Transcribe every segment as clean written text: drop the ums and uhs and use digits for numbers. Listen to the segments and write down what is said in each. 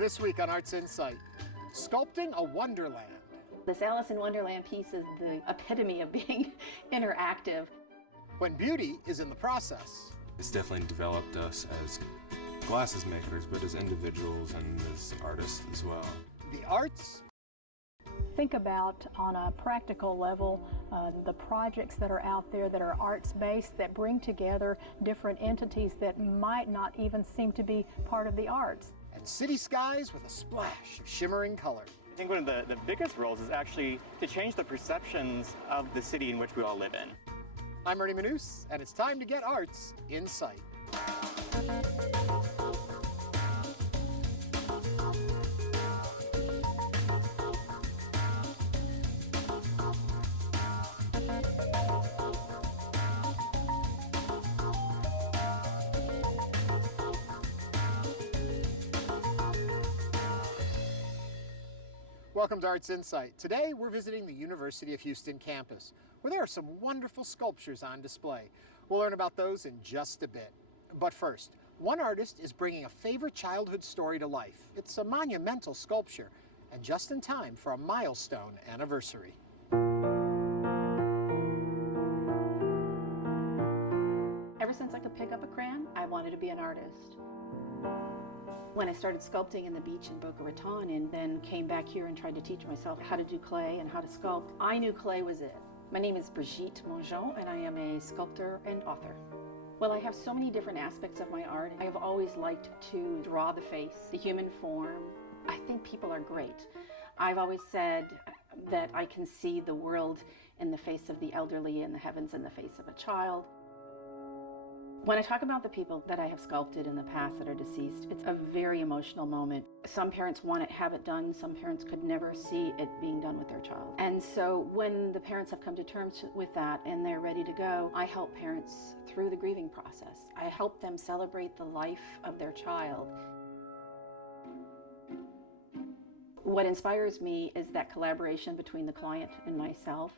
This week on Arts Insight, Sculpting a Wonderland. This Alice in Wonderland piece is the epitome of being interactive. When beauty is in the process. It's definitely developed us as glasses makers, but as individuals and as artists as well. The arts. Think about, on a practical level, the projects that are out there that are arts-based, that bring together different entities that might not even seem to be part of the arts. And city skies with a splash of shimmering color. I think one of the biggest roles is actually to change the perceptions of the city in which we all live in. I'm Ernie Manous, and it's time to get Arts Insight. Welcome to Arts Insight. Today we're visiting the University of Houston campus, where there are some wonderful sculptures on display. We'll learn about those in just a bit. But first, one artist is bringing a favorite childhood story to life. It's a monumental sculpture, and just in time for a milestone anniversary. Ever since I could pick up a crayon, I wanted to be an artist. When I started sculpting in the beach in Boca Raton and then came back here and tried to teach myself how to do clay and how to sculpt, I knew clay was it. My name is Bridgette Mongeon, and I am a sculptor and author. Well, I have so many different aspects of my art. I have always liked to draw the face, the human form. I think people are great. I've always said that I can see the world in the face of the elderly, in the heavens in the face of a child. When I talk about the people that I have sculpted in the past that are deceased, it's a very emotional moment. Some parents want to have it done. Some parents could never see it being done with their child. And so when the parents have come to terms with that and they're ready to go, I help parents through the grieving process. I help them celebrate the life of their child. What inspires me is that collaboration between the client and myself.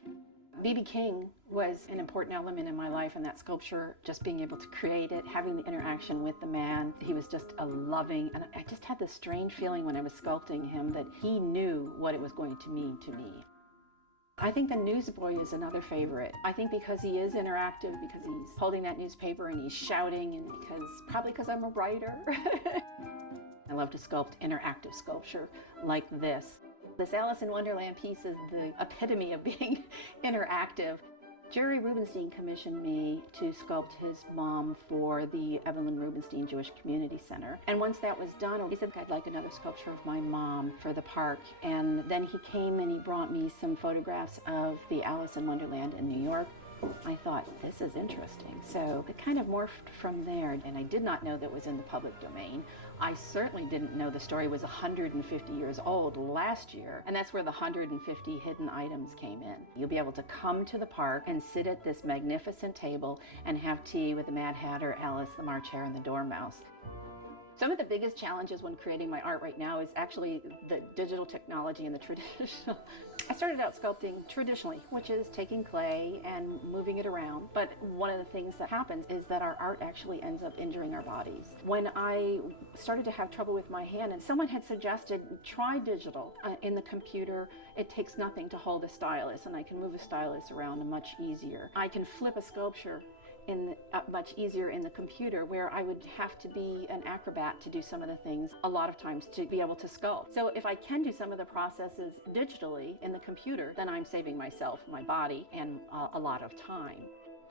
B.B. King was an important element in my life, and that sculpture, just being able to create it, having the interaction with the man, he was just a loving, and I just had this strange feeling when I was sculpting him that he knew what it was going to mean to me. I think the newsboy is another favorite. I think because he is interactive, because he's holding that newspaper and he's shouting, and probably because I'm a writer. I love to sculpt interactive sculpture like this. This Alice in Wonderland piece is the epitome of being interactive. Jerry Rubenstein commissioned me to sculpt his mom for the Evelyn Rubenstein Jewish Community Center. And once that was done, he said, I'd like another sculpture of my mom for the park. And then he came and he brought me some photographs of the Alice in Wonderland in New York. I thought, this is interesting. So it kind of morphed from there, and I did not know that it was in the public domain. I certainly didn't know the story was 150 years old last year, and that's where the 150 hidden items came in. You'll be able to come to the park and sit at this magnificent table and have tea with the Mad Hatter, Alice, the March Hare, and the Dormouse. Some of the biggest challenges when creating my art right now is actually the digital technology and the traditional. I started out sculpting traditionally, which is taking clay and moving it around. But one of the things that happens is that our art actually ends up injuring our bodies. When I started to have trouble with my hand, and someone had suggested, try digital. In the computer, it takes nothing to hold a stylus, and I can move a stylus around much easier. I can flip a sculpture much easier in the computer, where I would have to be an acrobat to do some of the things a lot of times to be able to sculpt. So if I can do some of the processes digitally in the computer, then I'm saving myself, my body, and a lot of time.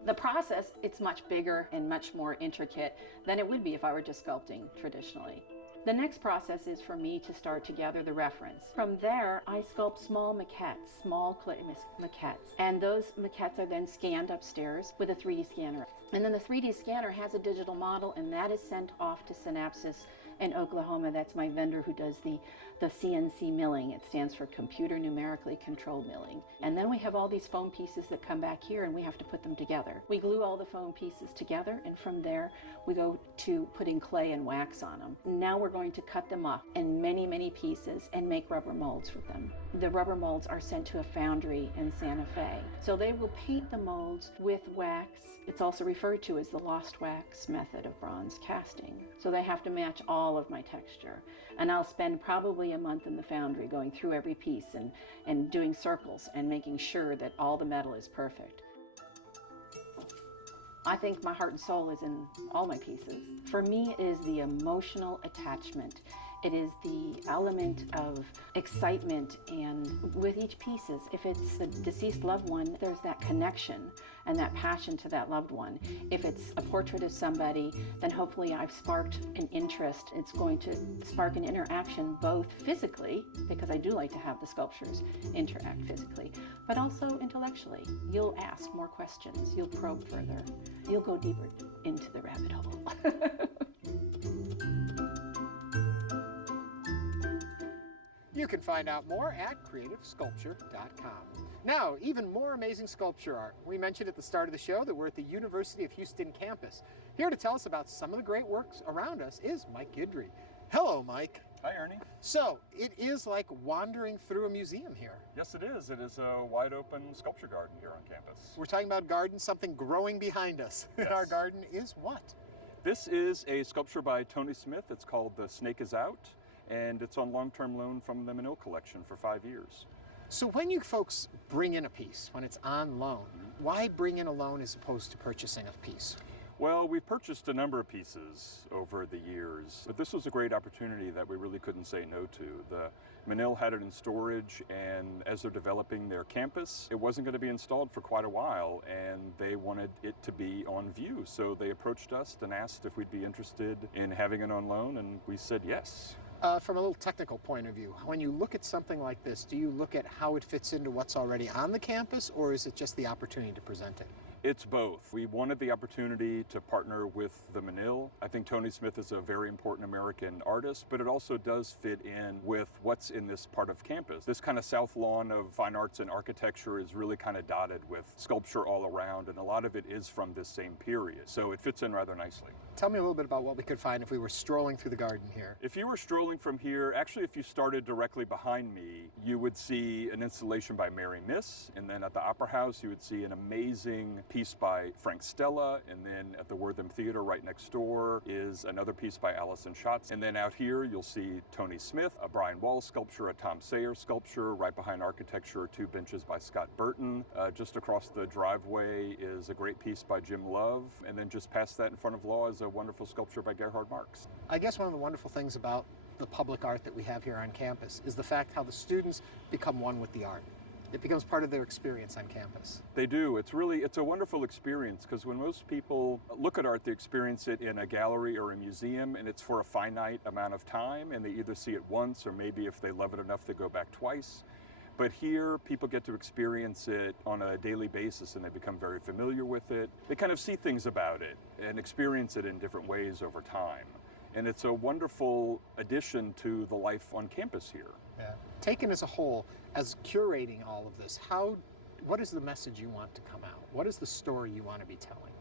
The process, it's much bigger and much more intricate than it would be if I were just sculpting traditionally. The next process is for me to start to gather the reference. From there, I sculpt small maquettes, small clay maquettes, and those maquettes are then scanned upstairs with a 3D scanner. And then the 3D scanner has a digital model, and that is sent off to Synapsys in Oklahoma. That's my vendor who does the CNC milling. It stands for Computer Numerically Controlled Milling. And then we have all these foam pieces that come back here, and we have to put them together. We glue all the foam pieces together, and from there we go to putting clay and wax on them. Now we're going to cut them up in many, many pieces and make rubber molds for them. The rubber molds are sent to a foundry in Santa Fe. So they will paint the molds with wax. It's also referred to as the lost wax method of bronze casting. So they have to match all all of my texture. And I'll spend probably a month in the foundry going through every piece and doing circles and making sure that all the metal is perfect. I think my heart and soul is in all my pieces. For me, it is the emotional attachment. It is the element of excitement, and with each piece, if it's a deceased loved one, there's that connection and that passion to that loved one. If it's a portrait of somebody, then hopefully I've sparked an interest. It's going to spark an interaction both physically, because I do like to have the sculptures interact physically, but also intellectually. You'll ask more questions, you'll probe further, you'll go deeper into the rabbit hole. You can find out more at creativesculpture.com. Now, even more amazing sculpture art. We mentioned at the start of the show that we're at the University of Houston campus. Here to tell us about some of the great works around us is Mike Guidry. Hello, Mike. Hi, Ernie. So, it is like wandering through a museum here. Yes, it is. It is a wide open sculpture garden here on campus. We're talking about garden, something growing behind us. Yes. And our garden is what? This is a sculpture by Tony Smith. It's called The Snake Is Out, and it's on long-term loan from the Menil collection for 5 years. So when you folks bring in a piece, when it's on loan, why bring in a loan as opposed to purchasing a piece? Well, we've purchased a number of pieces over the years, but this was a great opportunity that we really couldn't say no to. The Menil had it in storage, and as they're developing their campus, it wasn't going to be installed for quite a while, and they wanted it to be on view. So they approached us and asked if we'd be interested in having it on loan, and we said yes. From a little technical point of view, when you look at something like this, do you look at how it fits into what's already on the campus, or is it just the opportunity to present it? It's both. We wanted the opportunity to partner with the Menil. I think Tony Smith is a very important American artist, but it also does fit in with what's in this part of campus. This kind of south lawn of fine arts and architecture is really kind of dotted with sculpture all around, and a lot of it is from this same period. So it fits in rather nicely. Tell me a little bit about what we could find if we were strolling through the garden here. If you were strolling from here, actually if you started directly behind me, you would see an installation by Mary Miss, and then at the Opera House you would see an amazing piece by Frank Stella, and then at the Wortham Theater right next door is another piece by Allison Schatz. And then out here you'll see Tony Smith, a Brian Wall sculpture, a Tom Sayer sculpture. Right behind architecture are 2 benches by Scott Burton. Just across the driveway is a great piece by Jim Love, and then just past that in front of Law is a wonderful sculpture by Gerhard Marx. I guess one of the wonderful things about the public art that we have here on campus is the fact how the students become one with the art. It becomes part of their experience on campus. They do. It's a wonderful experience, because when most people look at art, they experience it in a gallery or a museum, and it's for a finite amount of time, and they either see it once, or maybe if they love it enough, they go back twice. But here, people get to experience it on a daily basis, and they become very familiar with it. They kind of see things about it and experience it in different ways over time. And it's a wonderful addition to the life on campus here. Yeah. Taken as a whole, as curating all of this, what is the message you want to come out? What is the story you want to be telling?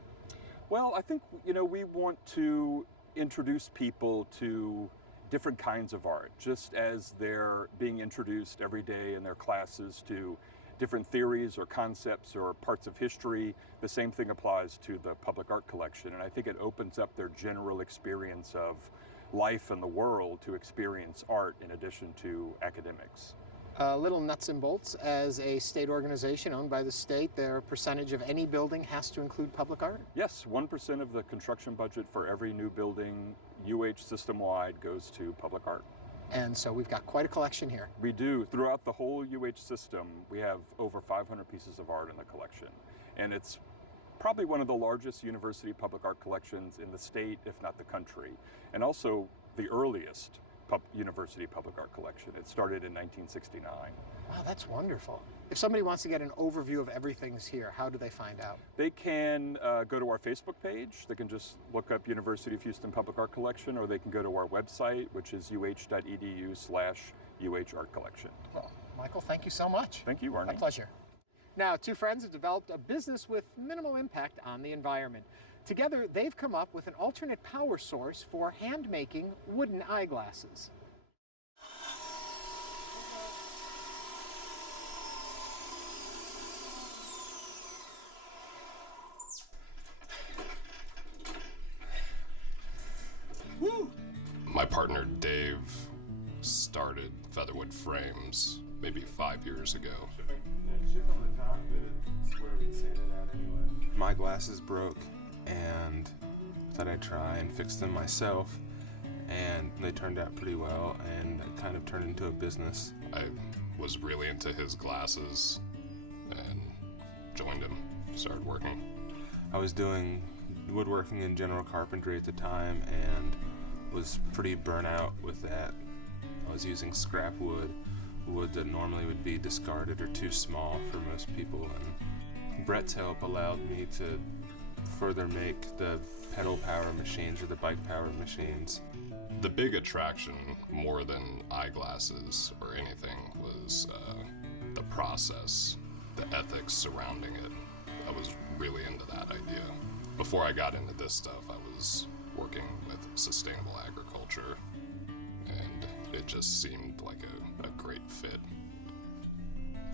Well, I think, we want to introduce people to different kinds of art, just as they're being introduced every day in their classes to different theories or concepts or parts of history. The same thing applies to the public art collection, and I think it opens up their general experience of life and the world to experience art in addition to academics. Little nuts and bolts, as a state organization owned by the state, their percentage of any building has to include public art? Yes, 1% of the construction budget for every new building, UH system-wide, goes to public art. And so we've got quite a collection here. We do. Throughout the whole UH system, we have over 500 pieces of art in the collection. And it's probably one of the largest university public art collections in the state, if not the country. And also the earliest university public art collection. It started in 1969. Wow, that's wonderful. If somebody wants to get an overview of everything's here, how do they find out? They can go to our Facebook page. They can just look up University of Houston Public Art Collection, or they can go to our website, which is uh.edu/UH Art Collection. Well, Michael, thank you so much. Thank you, Arnie. A pleasure. Now, 2 friends have developed a business with minimal impact on the environment. Together, they've come up with an alternate power source for hand-making wooden eyeglasses. My partner Dave started Featherwood Frames maybe 5 years ago. Chip on the top, but it's where we sanded out anyway. My glasses broke, and thought I'd try and fix them myself, and they turned out pretty well, and it kind of turned into a business. I was really into his glasses and joined him, started working. I was doing woodworking and general carpentry at the time and was pretty burnt out with that. I was using scrap wood that normally would be discarded or too small for most people, and Brett's help allowed me to further make the pedal power machines or the bike power machines. The big attraction, more than eyeglasses or anything, was the process, the ethics surrounding it. I was really into that idea. Before I got into this stuff, I was working with sustainable agriculture, and it just seemed like a great fit.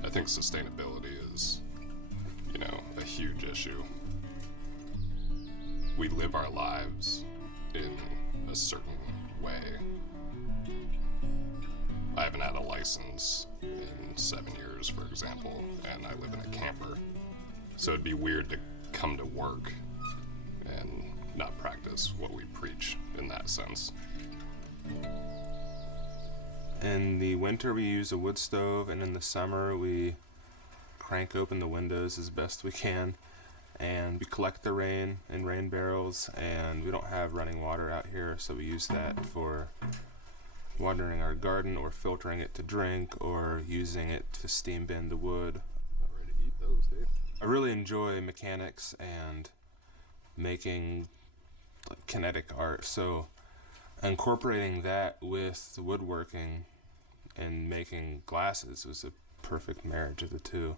I think sustainability is, a huge issue. We live our lives in a certain way. I haven't had a license in 7 years, for example, and I live in a camper. So it'd be weird to come to work and not practice what we preach in that sense. In the winter we use a wood stove, and in the summer we crank open the windows as best we can, and we collect the rain in rain barrels, and we don't have running water out here, so we use that for watering our garden or filtering it to drink or using it to steam bend the wood. About ready to eat those, Dave. I really enjoy mechanics and making kinetic art, so incorporating that with woodworking and making glasses was a perfect marriage of the two.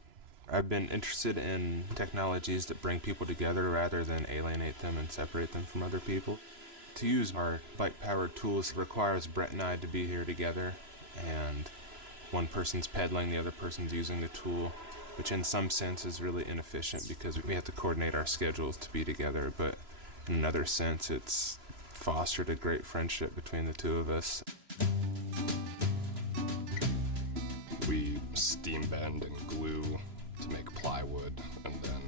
I've been interested in technologies that bring people together rather than alienate them and separate them from other people. To use our bike-powered tools requires Brett and I to be here together, and one person's pedaling, the other person's using the tool, which in some sense is really inefficient because we have to coordinate our schedules to be together, but in another sense it's fostered a great friendship between the two of us. We steam bend and glue to make plywood, and then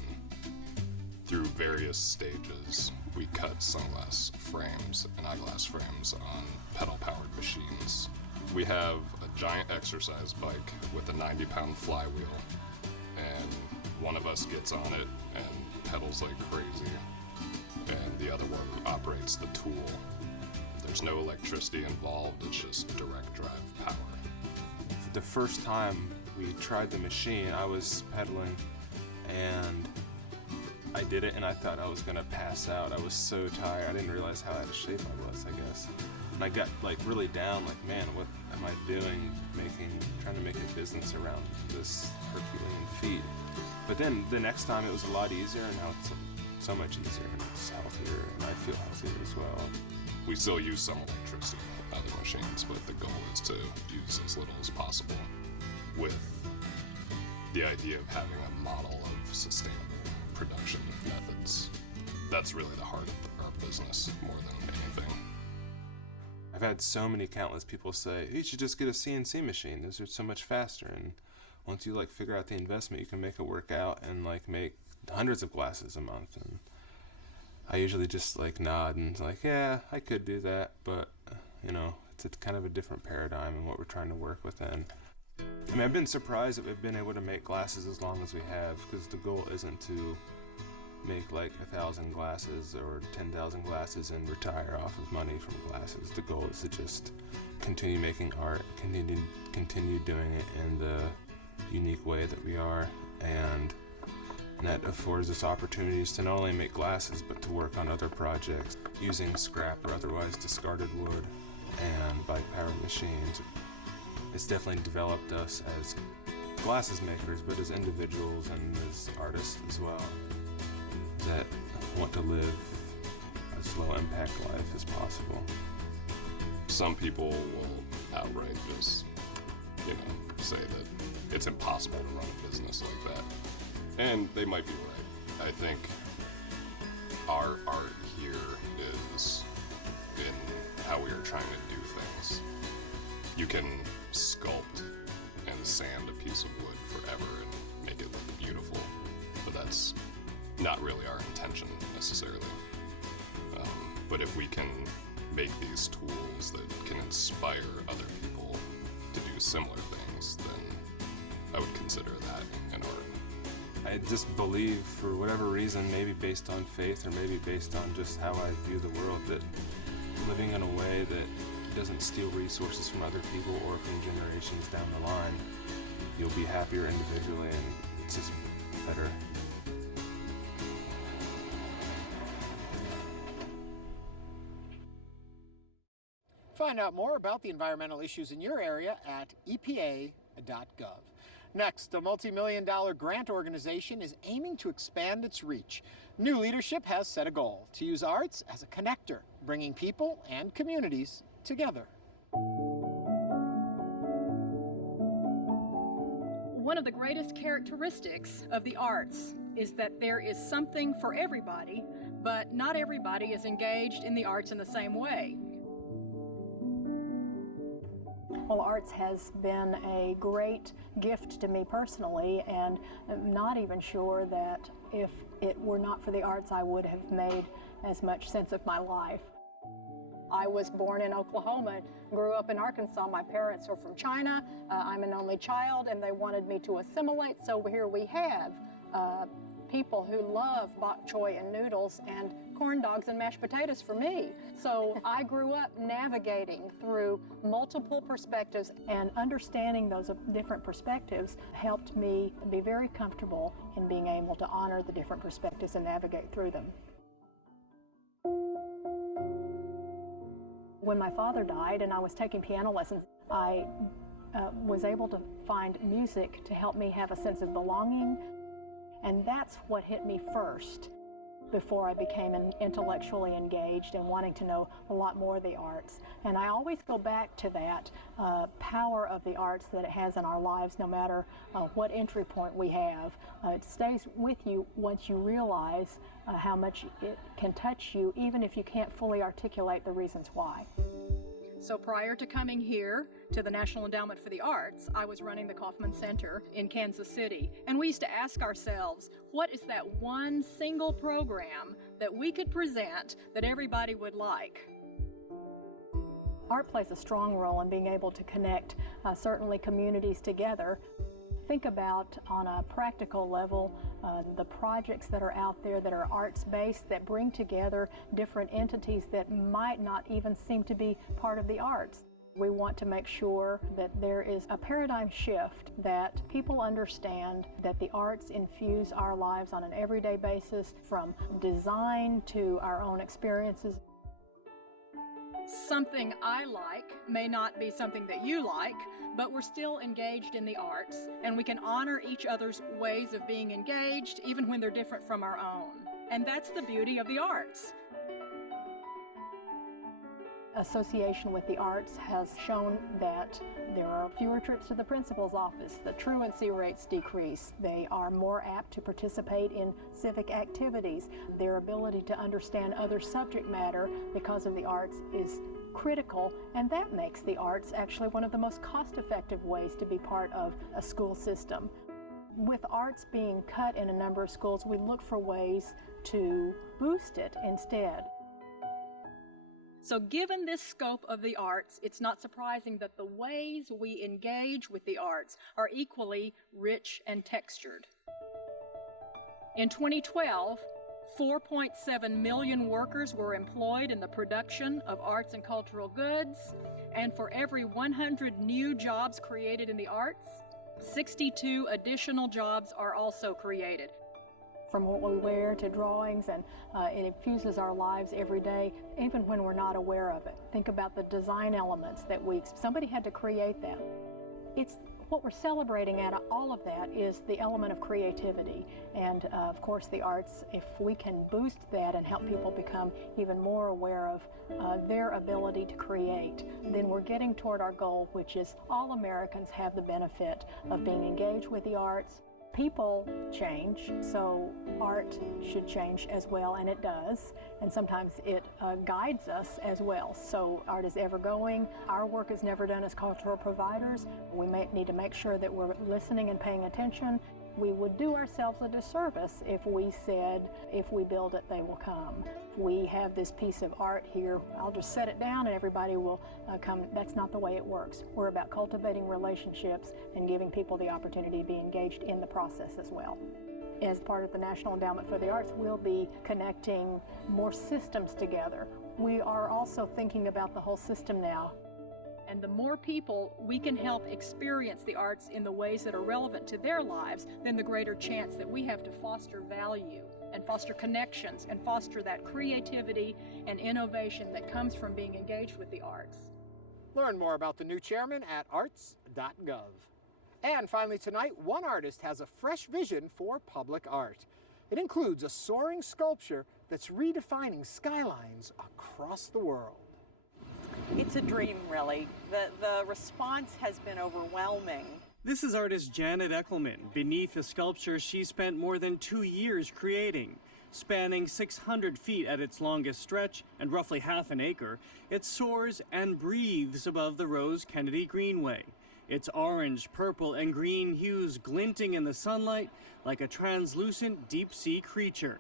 through various stages we cut sunglass frames and eyeglass frames on pedal-powered machines. We have a giant exercise bike with a 90-pound flywheel, and one of us gets on it and pedals like crazy, and the other one operates the tool. There's no electricity involved, it's just direct drive power. The first time we tried the machine, I was pedaling and I did it and I thought I was gonna pass out. I was so tired, I didn't realize how out of shape I was, I guess. And I got really down, man, what am I doing trying to make a business around this Herculean feat? But then the next time it was a lot easier, and now it's so much easier and it's healthier, and I feel healthier as well. We still use some electricity on the machines, but the goal is to use as little as possible, with the idea of having a model of sustainable production methods. That's really the heart of our business more than anything. I've had so many countless people say, you should just get a CNC machine, those are so much faster, and once you figure out the investment, you can make it work out and make hundreds of glasses a month. And I usually just nod and yeah, I could do that, but it's kind of a different paradigm in what we're trying to work within. I mean, I've been surprised that we've been able to make glasses as long as we have, because the goal isn't to make 1,000 glasses or 10,000 glasses and retire off of money from glasses. The goal is to just continue making art, continue doing it in the unique way that we are, and that affords us opportunities to not only make glasses but to work on other projects using scrap or otherwise discarded wood and bike powered machines. It's definitely developed us as glasses makers, but as individuals and as artists as well, that want to live as low impact life as possible. Some people will outright just, say that it's impossible to run a business like that. And they might be right. I think our art here is in how we are trying to do things. You can sculpt and sand a piece of wood forever and make it look beautiful, but that's not really our intention necessarily. But if we can make these tools that can inspire other people to do similar things, then I would consider that an art. I just believe, for whatever reason, maybe based on faith or maybe based on just how I view the world, that living in a way that doesn't steal resources from other people or from generations down the line, you'll be happier individually, and it's just better. Find out more about the environmental issues in your area at epa.gov. Next, a multi-million-dollar grant organization is aiming to expand its reach. New leadership has set a goal to use arts as a connector, bringing people and communities together. One of the greatest characteristics of the arts is that there is something for everybody, but not everybody is engaged in the arts in the same way. Well, arts has been a great gift to me personally, and I'm not even sure that if it were not for the arts, I would have made as much sense of my life. I was born in Oklahoma, grew up in Arkansas. My parents are from China. I'm an only child, and they wanted me to assimilate, so here we have people who love bok choy and noodles and corn dogs and mashed potatoes for me. So I grew up navigating through multiple perspectives, and understanding those different perspectives helped me be very comfortable in being able to honor the different perspectives and navigate through them. When my father died and I was taking piano lessons, I was able to find music to help me have a sense of belonging. And that's what hit me first before I became intellectually engaged and wanting to know a lot more of the arts. And I always go back to that power of the arts that it has in our lives, no matter what entry point we have. It stays with you once you realize how much it can touch you, even if you can't fully articulate the reasons why. So prior to coming here to the National Endowment for the Arts, I was running the Kaufman Center in Kansas City. And we used to ask ourselves, what is that one single program that we could present that everybody would like? Art plays a strong role in being able to connect certainly communities together. Think about, on a practical level, the projects that are out there that are arts-based, that bring together different entities that might not even seem to be part of the arts. We want to make sure that there is a paradigm shift, that people understand that the arts infuse our lives on an everyday basis, from design to our own experiences. Something I like may not be something that you like, but we're still engaged in the arts, and we can honor each other's ways of being engaged, even when they're different from our own. And that's the beauty of the arts. Association with the arts has shown that there are fewer trips to the principal's office, the truancy rates decrease, they are more apt to participate in civic activities, their ability to understand other subject matter because of the arts is critical, and that makes the arts actually one of the most cost-effective ways to be part of a school system. With arts being cut in a number of schools, we look for ways to boost it instead. So given this scope of the arts, it's not surprising that the ways we engage with the arts are equally rich and textured. In 2012, 4.7 million workers were employed in the production of arts and cultural goods, and for every 100 new jobs created in the arts, 62 additional jobs are also created. From what we wear to drawings, and it infuses our lives every day, even when we're not aware of it. Think about the design elements that somebody had to create them. It's what we're celebrating at all of that is the element of creativity. And of course the arts, if we can boost that and help people become even more aware of their ability to create, then we're getting toward our goal, which is all Americans have the benefit of being engaged with the arts. People change, so art should change as well, and it does. And sometimes it guides us as well. So art is ever going. Our work is never done as cultural providers. We need to make sure that we're listening and paying attention. We would do ourselves a disservice if we said, if we build it, they will come. We have this piece of art here, I'll just set it down and everybody will come. That's not the way it works. We're about cultivating relationships and giving people the opportunity to be engaged in the process as well. As part of the National Endowment for the Arts, we'll be connecting more systems together. We are also thinking about the whole system now. And the more people we can help experience the arts in the ways that are relevant to their lives, then the greater chance that we have to foster value and foster connections and foster that creativity and innovation that comes from being engaged with the arts. Learn more about the new chairman at arts.gov. And finally tonight, one artist has a fresh vision for public art. It includes a soaring sculpture that's redefining skylines across the world. It's a dream, really. The response has been overwhelming. This is artist Jannetty Coleman beneath a sculpture she spent more than 2 years creating. Spanning 600 feet at its longest stretch and roughly half an acre, it soars and breathes above the Rose Kennedy Greenway. Its orange, purple, and green hues glinting in the sunlight like a translucent deep-sea creature.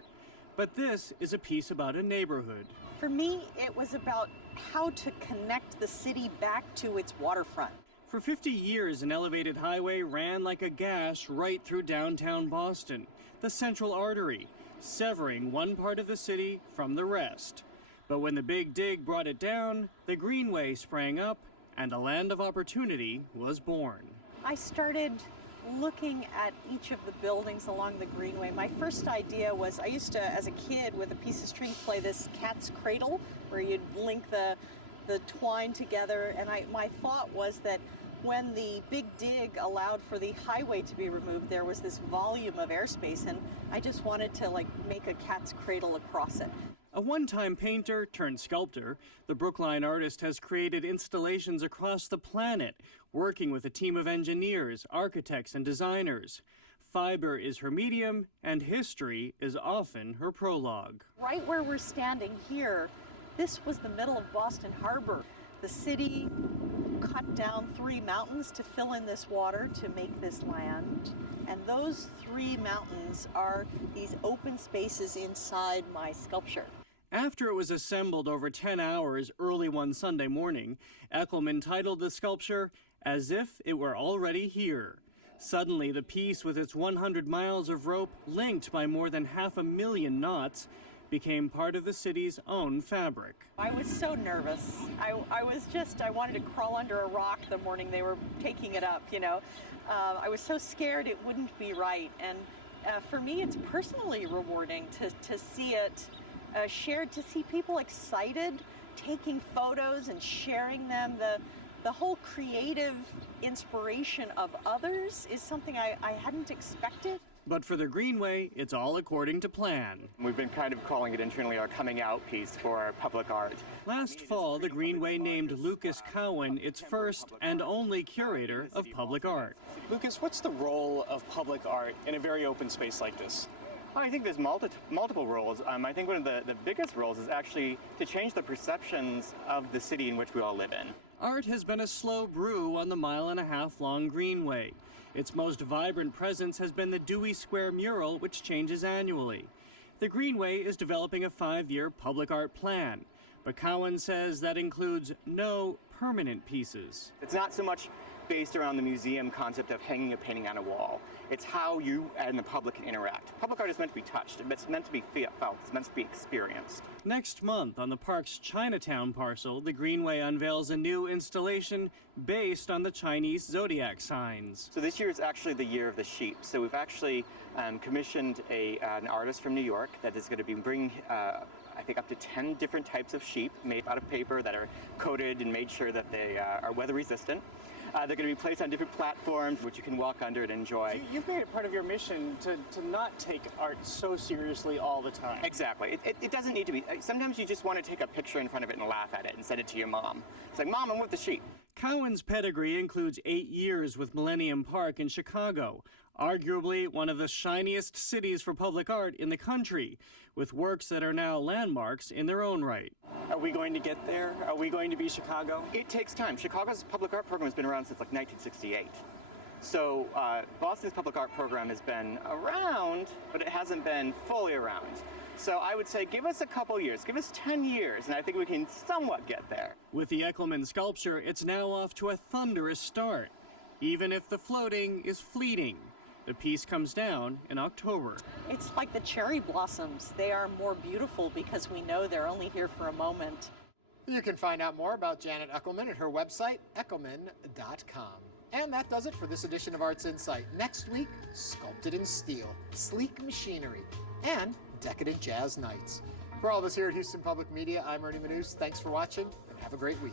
But this is a piece about a neighborhood. For me, it was about how to connect the city back to its waterfront. For 50 years, an elevated highway ran like a gash right through downtown Boston, the central artery, severing one part of the city from the rest. But when the Big Dig brought it down, the Greenway sprang up, and a land of opportunity was born. I started looking at each of the buildings along the Greenway. My first idea was, I used to, as a kid, with a piece of string, play this cat's cradle, where you'd link the twine together, and my thought was that when the Big Dig allowed for the highway to be removed, there was this volume of airspace, and I just wanted to make a cat's cradle across it. A one-time painter turned sculptor, the Brookline artist has created installations across the planet, working with a team of engineers, architects, and designers. Fiber is her medium, and history is often her prologue. Right where we're standing here, this was the middle of Boston Harbor. The city cut down 3 mountains to fill in this water to make this land. And those 3 mountains are these open spaces inside my sculpture. After it was assembled over 10 hours early one Sunday morning, Coleman titled the sculpture, "As If It Were Already Here." Suddenly, the piece with its 100 miles of rope linked by more than 500,000 knots became part of the city's own fabric. I was so nervous. I wanted to crawl under a rock the morning they were taking it up, I was so scared it wouldn't be right. And for me, it's personally rewarding to see it shared, to see people excited, taking photos and sharing them. The whole creative inspiration of others is something I hadn't expected. But for the Greenway, it's all according to plan. We've been kind of calling it internally our coming out piece for public art. Last fall, the Greenway named Lucas Cowan its first and only curator of public art. Lucas, what's the role of public art in a very open space like this? I think there's multiple roles. I think one of the biggest roles is actually to change the perceptions of the city in which we all live in. Art has been a slow brew on the 1.5-mile-long Greenway. Its most vibrant presence has been the Dewey Square mural, which changes annually. The Greenway is developing a 5-year public art plan, but Cowan says that includes no permanent pieces. It's not so much based around the museum concept of hanging a painting on a wall. It's how you and the public can interact. Public art is meant to be touched, it's meant to be felt, it's meant to be experienced. Next month, on the park's Chinatown parcel, the Greenway unveils a new installation based on the Chinese zodiac signs. So this year is actually the year of the sheep. So we've actually commissioned an artist from New York that is going to be bringing I think up to 10 different types of sheep made out of paper that are coated and made sure that they are weather resistant. They're going to be placed on different platforms which you can walk under and enjoy. You've made it part of your mission to not take art so seriously all the time. Exactly. It doesn't need to be. Sometimes you just want to take a picture in front of it and laugh at it and send it to your mom. It's like, Mom, I'm with the sheep. Cowan's pedigree includes 8 years with Millennium Park in Chicago, Arguably one of the shiniest cities for public art in the country, with works that are now landmarks in their own right. Are we going to get there? Are we going to be Chicago? It takes time. Chicago's public art program has been around since like 1968. So Boston's public art program has been around, but it hasn't been fully around. So I would say give us a couple years, give us 10 years, and I think we can somewhat get there. With the Eckelman sculpture, it's now off to a thunderous start, even if the floating is fleeting. The piece comes down in October. It's like the cherry blossoms. They are more beautiful because we know they're only here for a moment. You can find out more about Janet Eckelman at her website, eckelman.com. And that does it for this edition of Arts Insight. Next week, Sculpted in Steel, Sleek Machinery, and Decadent Jazz Nights. For all of us here at Houston Public Media, I'm Ernie Manous. Thanks for watching, and have a great week.